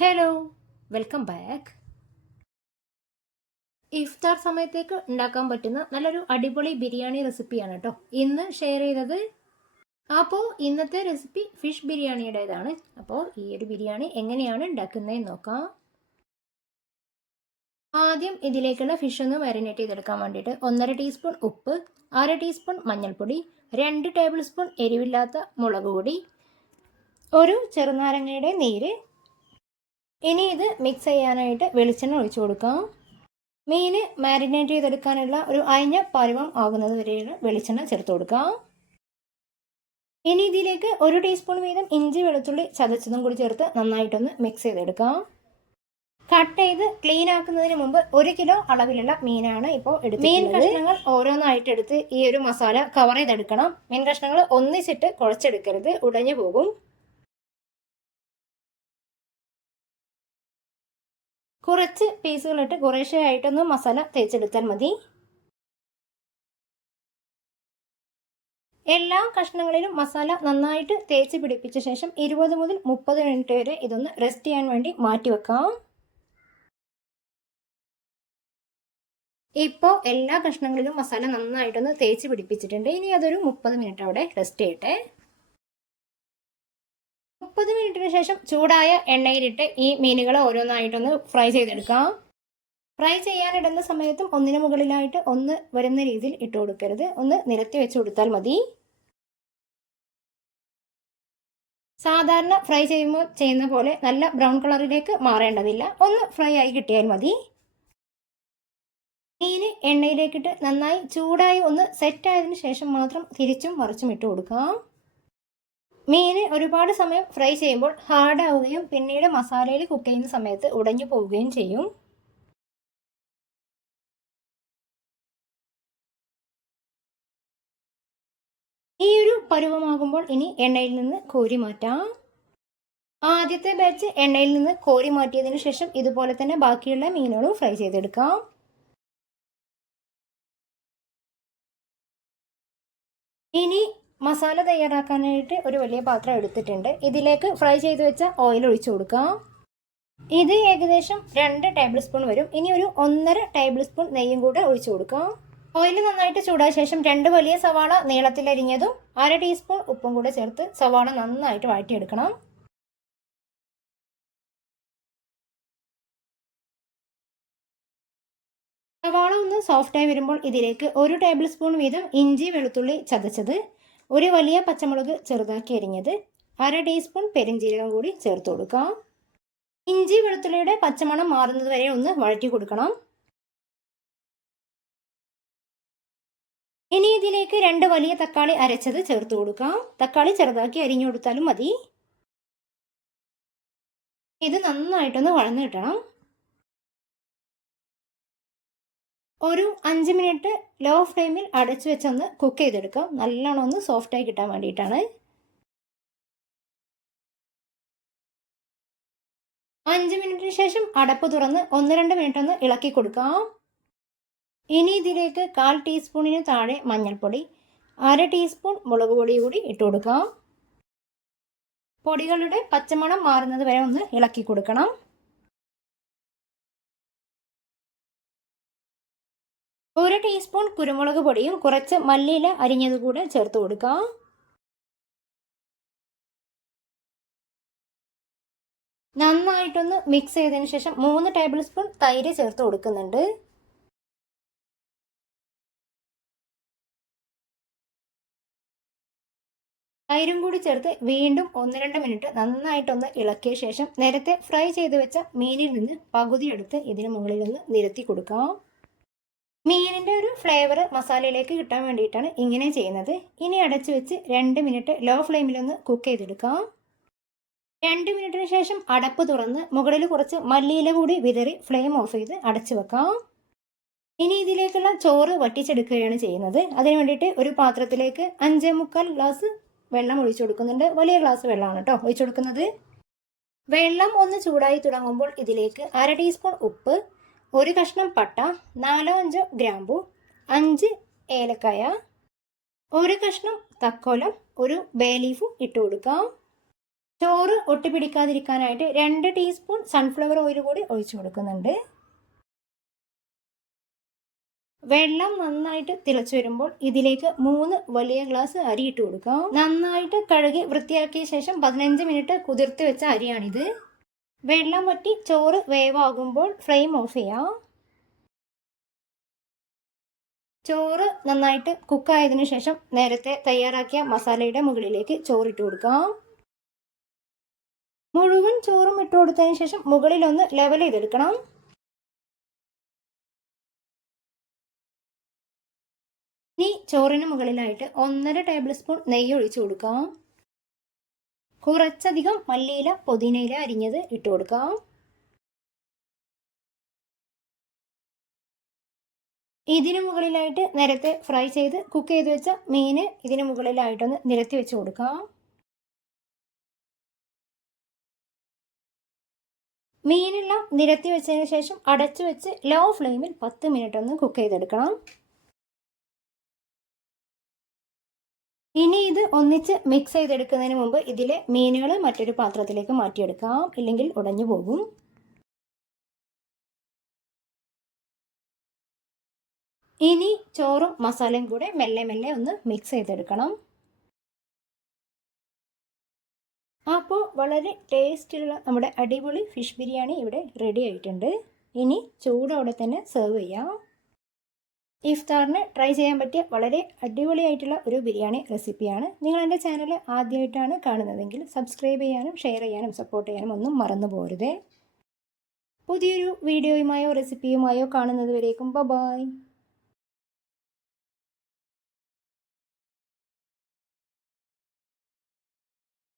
Hello, welcome back. ഇഫ്താർ സമയത്തേക്ക് ഉണ്ടാക്കാൻ പറ്റുന്ന നല്ലൊരു അടിപൊളി ബിരിയാണി റെസിപ്പിയാണ് കേട്ടോ ഇന്ന് ഷെയർ ചെയ്തത്. അപ്പോൾ ഇന്നത്തെ റെസിപ്പി ഫിഷ് ബിരിയാണിയുടേതാണ്. അപ്പോൾ ഈ ഒരു ബിരിയാണി എങ്ങനെയാണ് ഉണ്ടാക്കുന്നതെന്ന് നോക്കാം. ആദ്യം ഇതിലേക്കുള്ള ഫിഷ് ഒന്ന് മാരിനേറ്റ് ചെയ്തെടുക്കാൻ വേണ്ടിയിട്ട് 1.5 ടീസ്പൂൺ ഉപ്പ്, 1/2 ടീസ്പൂൺ മഞ്ഞൾപ്പൊടി, 2 ടേബിൾ സ്പൂൺ എരിവില്ലാത്ത മുളക് പൊടി, ഒരു ചെറുനാരങ്ങയുടെ നീര്. ഇനി ഇത് മിക്സ് ചെയ്യാനായിട്ട് വെളിച്ചെണ്ണ ഒഴിച്ചു കൊടുക്കാം. മീൻ മാരിനേറ്റ് ചെയ്തെടുക്കാനുള്ള ഒരു അയഞ്ഞ പരുവം ആകുന്നത് വരെയുള്ള വെളിച്ചെണ്ണ ചേർത്ത് കൊടുക്കാം. ഇനി ഇതിലേക്ക് 1 ടീസ്പൂൺ വീതം ഇഞ്ചി വെളുത്തുള്ളി ചതച്ചതും കൂടി ചേർത്ത് നന്നായിട്ടൊന്ന് മിക്സ് ചെയ്തെടുക്കാം. കട്ട് ചെയ്ത് ക്ലീൻ ആക്കുന്നതിന് മുമ്പ് 1 കിലോ അളവിലുള്ള മീനാണ് ഇപ്പോൾ എടുത്തത്. മീൻ കഷ്ണങ്ങൾ ഓരോന്നായിട്ട് എടുത്ത് ഈ ഒരു മസാല കവർ ചെയ്തെടുക്കണം. മീൻ കഷ്ണങ്ങൾ ഒന്നിച്ചിട്ട് കുഴച്ചെടുക്കരുത്, ഉടഞ്ഞു പോകും. കുറച്ച് പീസുകളിട്ട് കുറേശ്ശെ ആയിട്ടൊന്ന് മസാല തേച്ചെടുത്താൽ മതി. എല്ലാ കഷ്ണങ്ങളിലും മസാല നന്നായിട്ട് തേച്ച് പിടിപ്പിച്ച ശേഷം 20 മുതൽ 30 മിനിറ്റ് വരെ ഇതൊന്ന് റെസ്റ്റ് ചെയ്യാൻ വേണ്ടി മാറ്റി വെക്കാം. ഇപ്പോൾ എല്ലാ കഷ്ണങ്ങളിലും മസാല നന്നായിട്ടൊന്ന് തേച്ച് പിടിപ്പിച്ചിട്ടുണ്ട്. ഇനി അതൊരു 30 മിനിറ്റ് അവിടെ റെസ്റ്റ് ചെയ്യട്ടെ. 30 മിനിറ്റിന് ശേഷം ചൂടായ എണ്ണയിലിട്ട് ഈ മീനുകൾ ഓരോന്നായിട്ടൊന്ന് ഫ്രൈ ചെയ്തെടുക്കാം. ഫ്രൈ ചെയ്യാനിടുന്ന സമയത്തും ഒന്നിനു മുകളിലായിട്ട് ഒന്ന് വരുന്ന രീതിയിൽ ഇട്ട് കൊടുക്കരുത്, ഒന്ന് നിരത്തി വെച്ച് കൊടുത്താൽ മതി. സാധാരണ ഫ്രൈ ചെയ്യുന്ന പോലെ നല്ല ബ്രൗൺ കളറിലേക്ക് മാറേണ്ടതില്ല, ഒന്ന് ഫ്രൈ ആയി കിട്ടിയാൽ മതി. മീൻ എണ്ണയിലേക്കിട്ട് നന്നായി ചൂടായി ഒന്ന് സെറ്റായതിനു ശേഷം മാത്രം തിരിച്ചും മറിച്ചും ഇട്ട് കൊടുക്കാം. മീൻ ഒരുപാട് സമയം ഫ്രൈ ചെയ്യുമ്പോൾ ഹാർഡാവുകയും പിന്നീട് മസാലയിൽ കുക്ക് ചെയ്യുന്ന സമയത്ത് ഉടഞ്ഞു പോവുകയും ചെയ്യും. ഈ ഒരു പരുവമാകുമ്പോൾ ഇനി എണ്ണയിൽ നിന്ന് കോരി മാറ്റാം. ആദ്യത്തെ ബാച്ച് എണ്ണയിൽ നിന്ന് കോരി മാറ്റിയതിനു ശേഷം ഇതുപോലെ തന്നെ ബാക്കിയുള്ള മീനുകളും ഫ്രൈ ചെയ്തെടുക്കാം. ഇനി മസാല തയ്യാറാക്കാനായിട്ട് ഒരു വലിയ പാത്രം എടുത്തിട്ടുണ്ട്. ഇതിലേക്ക് ഫ്രൈ ചെയ്ത് വെച്ച ഓയിൽ ഒഴിച്ചു കൊടുക്കാം. ഇത് ഏകദേശം 2 ടേബിൾ സ്പൂൺ വരും. ഇനി ഒരു 1.5 ടേബിൾ സ്പൂൺ നെയ്യും കൂടെ ഒഴിച്ചു കൊടുക്കാം. ഓയിൽ നന്നായിട്ട് ചൂടായ ശേഷം 2 വലിയ സവാള നീളത്തിലരിഞ്ഞതും 1/2 ടീസ്പൂൺ ഉപ്പും കൂടെ ചേർത്ത് സവാള നന്നായിട്ട് വഴറ്റിയെടുക്കണം. സവാള ഒന്ന് സോഫ്റ്റായി വരുമ്പോൾ ഇതിലേക്ക് 1 ടേബിൾ സ്പൂൺ വീതം ഇഞ്ചി വെളുത്തുള്ളി ചതച്ചത്, ഒരു വലിയ പച്ചമുളക് ചെറുതാക്കി അരിഞ്ഞത്, 1/2 ടീസ്പൂൺ പെരിഞ്ജീരകം കൂടി ചേർത്ത് കൊടുക്കാം. ഇഞ്ചി വെളുത്തുള്ളിയുടെ പച്ചമണം മാറുന്നത് വരെ ഒന്ന് വഴറ്റി കൊടുക്കണം. ഇനി ഇതിലേക്ക് 2 വലിയ തക്കാളി അരച്ചത് ചേർത്ത് കൊടുക്കാം. തക്കാളി ചെറുതാക്കി അരിഞ്ഞു കൊടുത്താലും മതി. ഇത് നന്നായിട്ടൊന്ന് വഴന്ന് കിട്ടണം. ഒരു 5 മിനിറ്റ് ലോ ഫ്ലെയിമിൽ അടച്ചു വെച്ചൊന്ന് കുക്ക് ചെയ്തെടുക്കാം. നല്ലോണം ഒന്ന് സോഫ്റ്റായി കിട്ടാൻ വേണ്ടിയിട്ടാണ്. 5 മിനിറ്റിന് ശേഷം അടപ്പ് തുറന്ന് 1-2 മിനിറ്റ് ഒന്ന് ഇളക്കി കൊടുക്കാം. ഇനി ഇതിലേക്ക് 1/4 ടീസ്പൂണിന് താഴെ മഞ്ഞൾപ്പൊടി, 1/2 ടീസ്പൂൺ മുളക് പൊടി കൂടി ഇട്ട് കൊടുക്കാം. പൊടികളുടെ പച്ചമണം മാറുന്നത് വരെ ഒന്ന് ഇളക്കി കൊടുക്കണം. 1 ടീസ്പൂൺ കുരുമുളക് പൊടിയും കുറച്ച് മല്ലിയില അരിഞ്ഞത് കൂടെ ചേർത്ത് കൊടുക്കാം. നന്നായിട്ടൊന്ന് മിക്സ് ചെയ്തതിന് ശേഷം 3 ടേബിൾ സ്പൂൺ തൈര് ചേർത്ത് കൊടുക്കുന്നുണ്ട്. തൈരും കൂടി ചേർത്ത് വീണ്ടും 1-2 മിനിറ്റ് നന്നായിട്ടൊന്ന് ഇളക്കിയ ശേഷം നേരത്തെ ഫ്രൈ ചെയ്ത് വെച്ച മീനിൽ നിന്ന് പകുതി എടുത്ത് ഇതിന് മുകളിൽ ഒന്ന് നിരത്തി കൊടുക്കാം. മീനിൻ്റെ ഒരു ഫ്ലേവർ മസാലയിലേക്ക് കിട്ടാൻ വേണ്ടിയിട്ടാണ് ഇങ്ങനെ ചെയ്യുന്നത്. ഇനി അടച്ചു വെച്ച് 2 മിനിറ്റ് ലോ ഫ്ലെയിമിലൊന്ന് കുക്ക് ചെയ്തെടുക്കാം. 2 മിനിറ്റിന് ശേഷം അടപ്പ് തുറന്ന് മുകളിൽ കുറച്ച് മല്ലിയില കൂടി വിതറി ഫ്ലെയിം ഓഫ് ചെയ്ത് അടച്ചു വെക്കാം. ഇനി ഇതിലേക്കുള്ള ചോറ് വറ്റിച്ചെടുക്കുകയാണ് ചെയ്യുന്നത്. അതിന് വേണ്ടിയിട്ട് ഒരു പാത്രത്തിലേക്ക് 5.25 ഗ്ലാസ് വെള്ളം ഒഴിച്ചു കൊടുക്കുന്നുണ്ട്. വലിയ ഗ്ലാസ് വെള്ളമാണ് കേട്ടോ ഒഴിച്ചു കൊടുക്കുന്നത്. വെള്ളം ഒന്ന് ചൂടായി തുടങ്ങുമ്പോൾ ഇതിലേക്ക് 1/2 ടീസ്പൂൺ ഉപ്പ്, 1 കഷ്ണം പട്ട, 4-5 ഗ്രാമ്പു, 5 ഏലക്കായ, 1 കഷ്ണം തക്കോലം, 1 ബേ ലീഫും ഇട്ട് കൊടുക്കാം. ചോറ് ഒട്ടിപ്പിടിക്കാതിരിക്കാനായിട്ട് 2 ടീസ്പൂൺ സൺഫ്ലവർ ഓയിൽ കൂടി ഒഴിച്ചു കൊടുക്കുന്നുണ്ട്. വെള്ളം നന്നായിട്ട് തിളച്ചു വരുമ്പോൾ ഇതിലേക്ക് 3 വലിയ ഗ്ലാസ് അരി ഇട്ട് കൊടുക്കാം. നന്നായിട്ട് കഴുകി വൃത്തിയാക്കിയ ശേഷം 15 മിനിറ്റ് കുതിർത്ത് വെച്ച അരിയാണിത്. വെള്ളം വറ്റി ചോറ് വേവാകുമ്പോൾ ഫ്ലെയിം ഓഫ് ചെയ്യാം. ചോറ് നന്നായിട്ട് കുക്കായതിനു ശേഷം നേരത്തെ തയ്യാറാക്കിയ മസാലയുടെ മുകളിലേക്ക് ചോറിട്ട് കൊടുക്കാം. മുഴുവൻ ചോറും ഇട്ട് കൊടുത്തതിന് ശേഷം മുകളിലൊന്ന് ലെവൽ ചെയ്തെടുക്കണം. ഇനി ചോറിന് മുകളിലായിട്ട് 1.5 ടേബിൾ സ്പൂൺ നെയ്യ് ഒഴിച്ചു കൊടുക്കാം. കുറച്ചധികം മല്ലിയില പുതിനയില അരിഞ്ഞത് ഇട്ട് കൊടുക്കാം. ഇതിനു മുകളിലായിട്ട് നേരത്തെ ഫ്രൈ ചെയ്ത് കുക്ക് ചെയ്ത് വെച്ച മീന് ഇതിനു മുകളിലായിട്ടൊന്ന് നിരത്തി വെച്ച് കൊടുക്കാം. മീനെല്ലാം നിരത്തി വെച്ചതിന് ശേഷം അടച്ചു വെച്ച് ലോ ഫ്ലെയിമിൽ 10 മിനിറ്റ് ഒന്ന് കുക്ക് ചെയ്തെടുക്കണം. ഇനി ഇത് ഒന്നിച്ച് മിക്സ് ചെയ്തെടുക്കുന്നതിന് മുമ്പ് ഇതിലെ മീനുകൾ മറ്റൊരു പാത്രത്തിലേക്ക് മാറ്റിയെടുക്കാം, ഇല്ലെങ്കിൽ ഉടഞ്ഞു പോകും. ഇനി ചോറും മസാലയും കൂടെ മെല്ലെ മെല്ലെ ഒന്ന് മിക്സ് ചെയ്തെടുക്കണം. അപ്പോൾ വളരെ ടേസ്റ്റിലുള്ള നമ്മുടെ അടിപൊളി ഫിഷ് ബിരിയാണി ഇവിടെ റെഡി ആയിട്ടുണ്ട്. ഇനി ചൂടോടെ തന്നെ സെർവ് ചെയ്യാം. ഇഫ്താറിന് ട്രൈ ചെയ്യാൻ പറ്റിയ വളരെ അടിപൊളിയായിട്ടുള്ള ഒരു ബിരിയാണി റെസിപ്പിയാണ്. നിങ്ങൾ എൻ്റെ ചാനൽ ആദ്യമായിട്ടാണ് കാണുന്നതെങ്കിൽ സബ്സ്ക്രൈബ് ചെയ്യാനും ഷെയർ ചെയ്യാനും സപ്പോർട്ട് ചെയ്യാനും ഒന്നും മറന്നു പോരുതേ. പുതിയൊരു വീഡിയോയുമായോ റെസിപ്പിയുമായോ കാണുന്നത് വരേക്കും ബൈ.